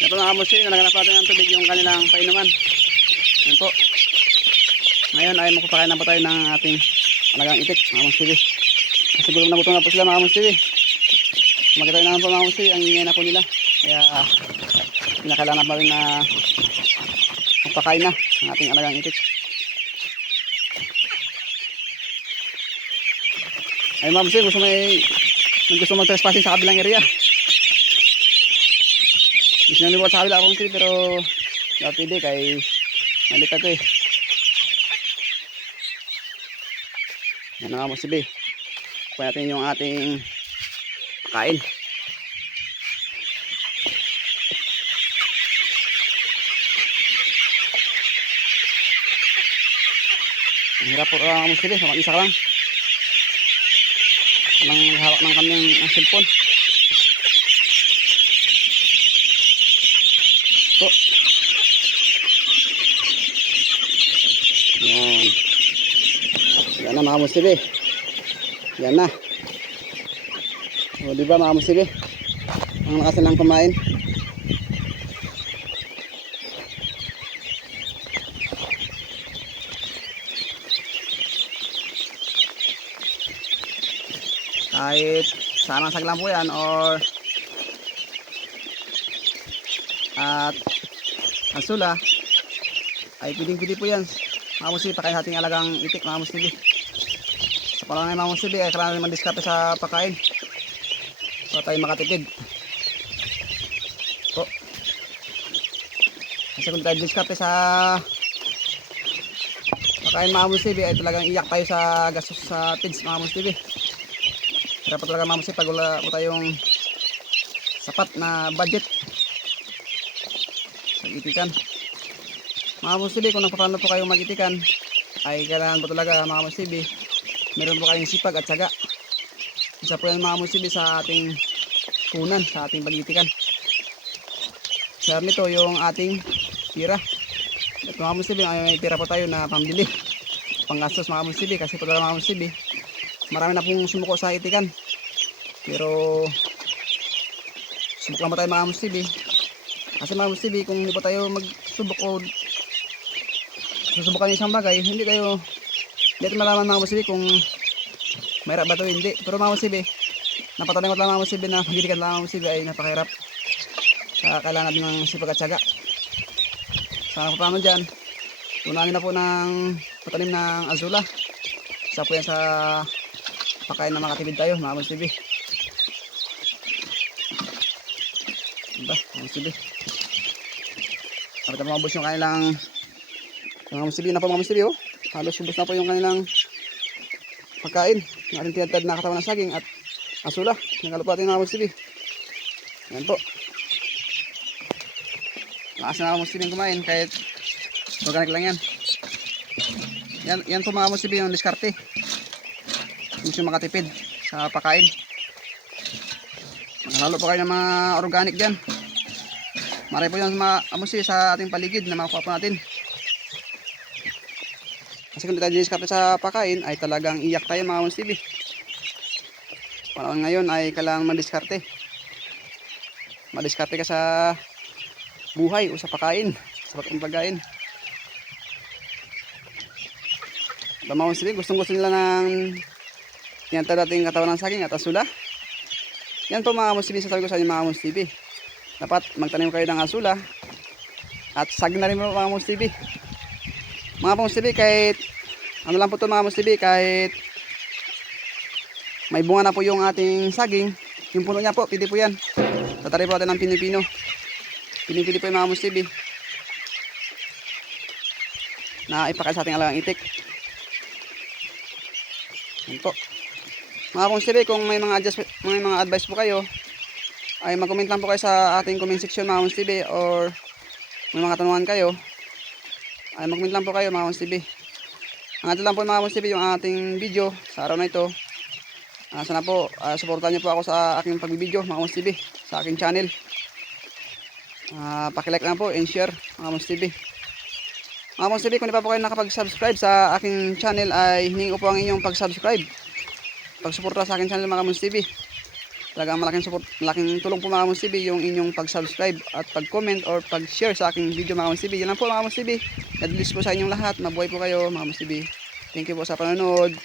Ito mga kamusi, nalaganap natin ng tubig yung kanilang painuman. Yan po. Ngayon ay magpapakain na po tayo ng ating alagang itik, mga kamusi. Kasi siguro nagutom na po sila mga kamusi. Makita naman po mga kamusi, ang ingay na po nila. Kaya pinakailangan pa rin na magpakain na ang ating alagang itik. Ay mga kamusi, gusto mag-trespassing sa kabilang area. Gusto nyo liwat sa kabila akong sili, pero pwede kay malita ito eh. Yan nga mo sili. Kuha natin yung ating pakain. Ang hirap po mo sili, isa ka lang. Walang hawak ng kaming ang cellphone. Po. Yan. Yan na mga musibi. Yan na. O diba mga musibi? Ang lakas nilang kumain. Kahit saan saglang po yan or at ansula ay pwedeng-pwede po yan mga musibi. Pakain natin alagang itik mga musibi. Sa palang mga musibi ay kailangan naman diskarte sa pakain para tayo makatipid po. Kasi kung tayo diskarte sa pakain mga musibi ay talagang iyak tayo sa gastos sa tids mga musibi. Kaya po talaga mga musibi pag wala po tayong sapat na budget mag-itikan. Mga musibi, kung nagpaplano po kayong mag-itikan ay kailangan po talaga mga musibi meron po kayong sipag at syaga. Isa po yan mga musibi sa ating punan, sa ating pag-itikan. Share nito yung ating pira. At mga musibi, may pira po tayo na pambili, panggastos mga musibi. Kasi po talaga mga musibi, marami na pong sumuko sa itikan, pero subok lang po tayo mga musibi. Kasi mga musibi, kung hindi pa tayo magsubok o susubukan yung isang bagay, hindi tayo malaman mga musibi kung mahirap ba ito hindi. Pero mga musibi, napatanong ko lang mga musibi na pagdidikan lang mga musibi ay napakahirap. Kailangan natin ng sipag at syaga. Sana po paano dyan, unahin na po ng patanim ng azula. Isa po yan sa pakain na makatipid tayo mga musibi. Diba mga musibi, kapit na pumabos yung kanilang mga musibi na po mga musibi oh. Halos subos na po yung kanilang pagkain ng ating tinatad na katawan ng saging at asula. Nagalupa natin mga musibi. Yan po, lakas na mga musibi kumain kahit organic lang yan. Yan po mga musibi yung diskarte gusto makatipid sa pagkain. Lalo po kayo ng mga organic dyan. Marami po yung mga musibi sa ating paligid na makuha po natin. Kasi kung di tayo diskarte sa pagkain ay talagang iyak tayo mga musibi. Panahon ngayon ay kailangan madiskarte. Madiskarte ka sa buhay o sa pagkain, sa pagkain. Mga musibi, gustong-gusto nila ng yan dating katawan ng saging at asula. Yan po mga musibi, sasabi ko sa inyo mga musibi, dapat magtanim kayo ng asula at saging na rin po mga musibi. Mga musibi, kahit ano lang po ito mga musibi, kahit may bunga na po yung ating saging, yung puno niya po, pwede po yan. Tatari po natin ng pinipino. Pinipili po yung mga musibi na ipakain sa ating alagang itik. Yan po. Mga musibi, kung may mga advice po kayo ay mag-comment lang po kayo sa ating comment section mga musibi, or may mga tanungan kayo ay mag-comment lang po kayo mga musibi. Ang atin lang po mga musibi yung ating video sa araw na ito. Sana po supportan niyo po ako sa aking pagbibideo mga musibi sa aking channel. Paki-like lang po and share mga musibi. Mga musibi, kung di pa po kayo nakapag-subscribe sa aking channel ay hiningi ko po ang inyong pag-subscribe, pagsuporta sa aking channel mga musibi. Talagang malaking support, malaking tulong po mga Kamusta TV yung inyong pag-subscribe at pag-comment or pag-share sa aking video mga Kamusta TV. Yan lang po mga Kamusta TV. God bless po sa inyong lahat. Mabuhay po kayo mga Kamusta TV. Thank you po sa panonood.